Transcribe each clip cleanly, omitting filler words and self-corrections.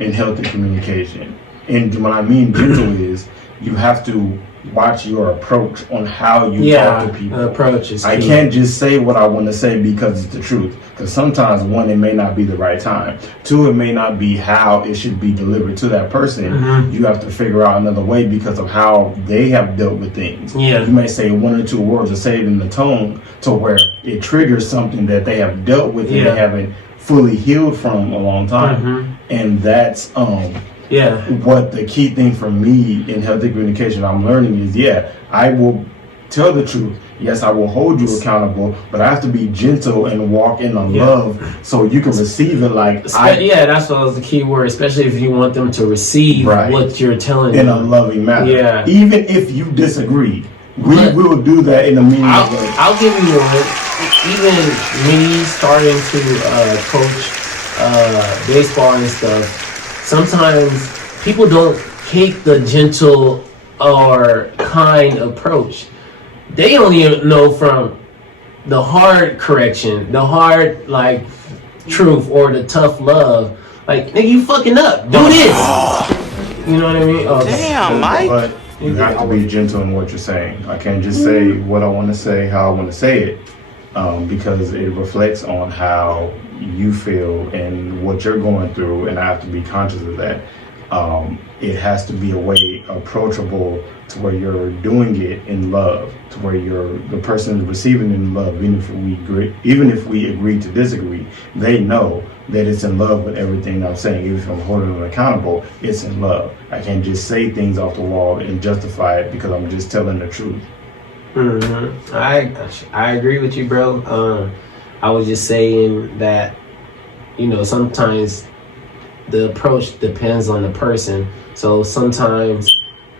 in healthy communication. And when I mean gentle is, you have to watch your approach on how you talk to people. The approach is key. I can't just say what I want to say because it's the truth. Because sometimes, one, it may not be the right time. Two, it may not be how it should be delivered to that person. You have to figure out another way because of how they have dealt with things. You may say one or two words or say it in the tone to where it triggers something that they have dealt with and they haven't fully healed from a long time. And that's what the key thing for me in healthy communication I'm learning is, I will tell the truth. Yes, I will hold you accountable, but I have to be gentle and walk in the love so you can receive it that's what was the key word, especially if you want them to receive what you're telling them. In a loving manner. Even if you disagree, we will do that in a meaningful way. I'll give you one. Even me starting to coach baseball and stuff, sometimes people don't take the gentle or kind approach. They only know from the hard correction, the hard truth, or the tough love. Like, nigga, you fucking up. Do this. You know what I mean? Damn, Mike. But you have to be gentle in what you're saying. I can't just say what I want to say, how I want to say it, because it reflects on how you feel and what you're going through, and I have to be conscious of that. It has to be a way approachable to where you're doing it in love, to where the person receiving it in love. Even if we agree to disagree, they know that it's in love with everything I'm saying. Even if I'm holding them accountable, it's in love. I can't just say things off the wall and justify it because I'm just telling the truth. I agree with you, bro. I was just saying that, sometimes the approach depends on the person. So sometimes,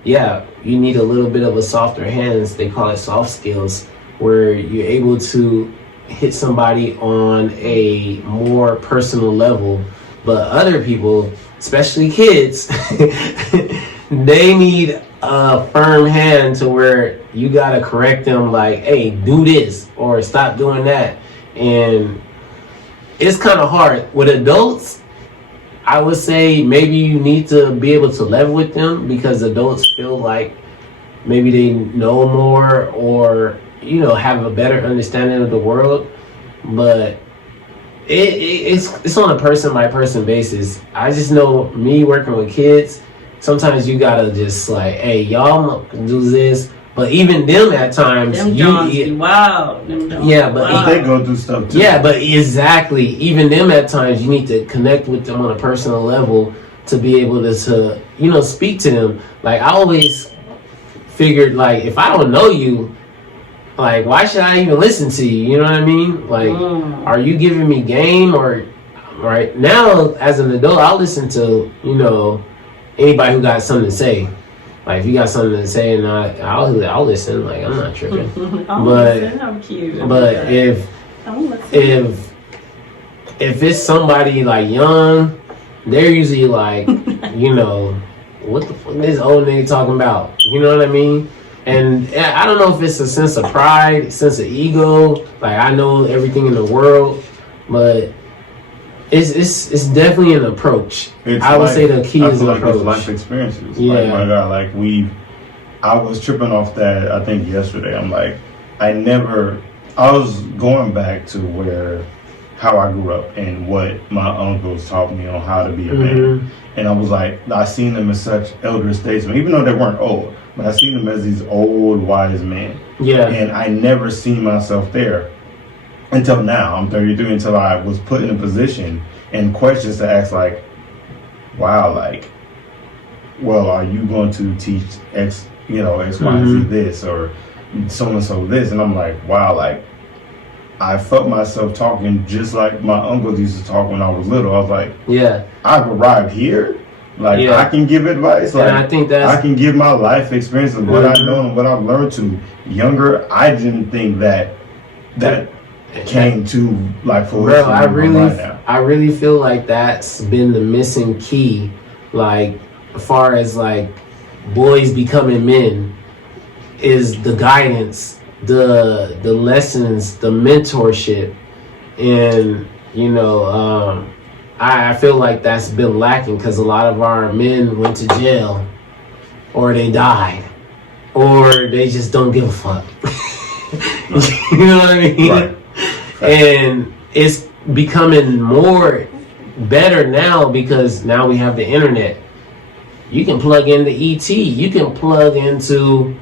you need a little bit of a softer hands. They call it soft skills, where you're able to hit somebody on a more personal level. But other people, especially kids, they need a firm hand to where you gotta correct them, like, hey, do this or stop doing that. And it's kind of hard with adults. I would say maybe you need to be able to level with them, because adults feel like maybe they know more or have a better understanding of the world. But it's on a person by person basis. I just know, me working with kids, sometimes you gotta just like, hey, y'all do this. But even them at times, but they go through stuff too. Yeah, but exactly. Even them at times, you need to connect with them on a personal level to be able to speak to them. Like, I always figured, like, if I don't know you, like, why should I even listen to you? You know what I mean? Like, are you giving me game? Or right now, as an adult, I'll listen to anybody who got something to say. Like, if you got something to say, and I'll listen. Like, I'm not tripping. But if it's somebody like young, they're usually like, what the fuck is this old nigga talking about? You know what I mean? And I don't know if it's a sense of pride, sense of ego. Like, I know everything in the world, but it's definitely an approach. I would say the key is an approach. It's life experiences. Like, my God, I was tripping off that, I think, yesterday. I'm like, I was going back to how I grew up and what my uncles taught me on how to be a man. And I was like, I seen them as such elder statesmen, even though they weren't old, but I seen them as these old, wise men. Yeah. And I never seen myself there. Until now, I'm 33, until I was put in a position and questions to ask, like, wow, like, well, are you going to teach X, X, Y, and Z this, or so-and-so this? And I'm like, wow, like, I felt myself talking just like my uncles used to talk when I was little. I was like, I've arrived here. Like, I can give advice. Like, and I think I can give my life experience of what I know and what I've learned to younger. I didn't think that came to like fruition. Bro, I really feel like that's been the missing key, like, as far as like boys becoming men, is the guidance, the lessons, the mentorship. And I feel like that's been lacking because a lot of our men went to jail, or they died, or they just don't give a fuck. You know what I mean? Right. And it's becoming more better now because now we have the internet. You can plug into ET. You can plug into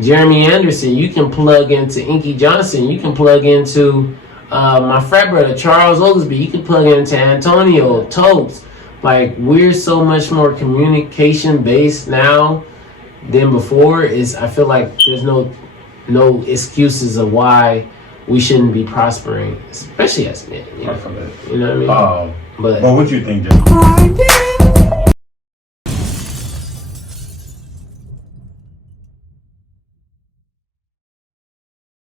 Jeremy Anderson. You can plug into Inky Johnson. You can plug into my frat brother Charles Oglesby. You can plug into Antonio Topes. Like, we're so much more communication based now than before. I feel like there's no excuses of why we shouldn't be prospering, especially as men. You know what I mean? But But what you think, Jasmine?